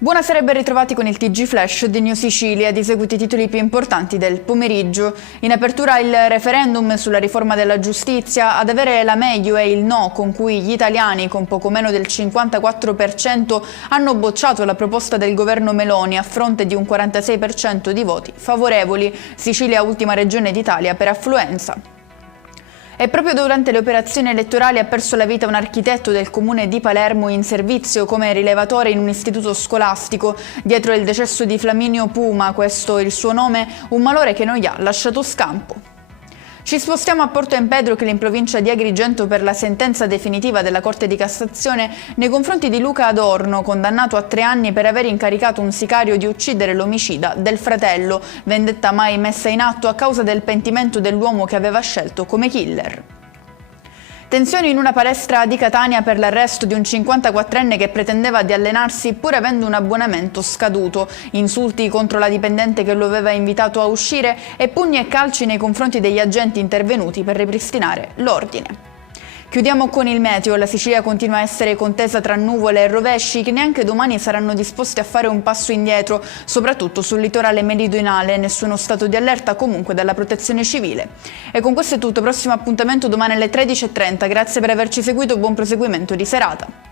Buonasera e ben ritrovati con il TG Flash di New Sicilia, di seguito i titoli più importanti del pomeriggio. In apertura il referendum sulla riforma della giustizia. Ad avere la meglio è il no con cui gli italiani, con poco meno del 54%, hanno bocciato la proposta del governo Meloni a fronte di un 46% di voti favorevoli. Sicilia, ultima regione d'Italia per affluenza. E proprio durante le operazioni elettorali ha perso la vita un architetto del comune di Palermo in servizio come rilevatore in un istituto scolastico. Dietro il decesso di Flaminio Puma, questo è il suo nome, un malore che non gli ha lasciato scampo. Ci spostiamo a Porto Empedocle in provincia di Agrigento per la sentenza definitiva della Corte di Cassazione nei confronti di Luca Adorno, condannato a 3 anni per aver incaricato un sicario di uccidere l'omicida del fratello, vendetta mai messa in atto a causa del pentimento dell'uomo che aveva scelto come killer. Tensioni in una palestra di Catania per l'arresto di un 54enne che pretendeva di allenarsi pur avendo un abbonamento scaduto, insulti contro la dipendente che lo aveva invitato a uscire e pugni e calci nei confronti degli agenti intervenuti per ripristinare l'ordine. Chiudiamo con il meteo. La Sicilia continua a essere contesa tra nuvole e rovesci che neanche domani saranno disposti a fare un passo indietro, soprattutto sul litorale meridionale. Nessuno stato di allerta comunque dalla Protezione Civile. E con questo è tutto, prossimo appuntamento domani alle 13:30. Grazie per averci seguito, buon proseguimento di serata.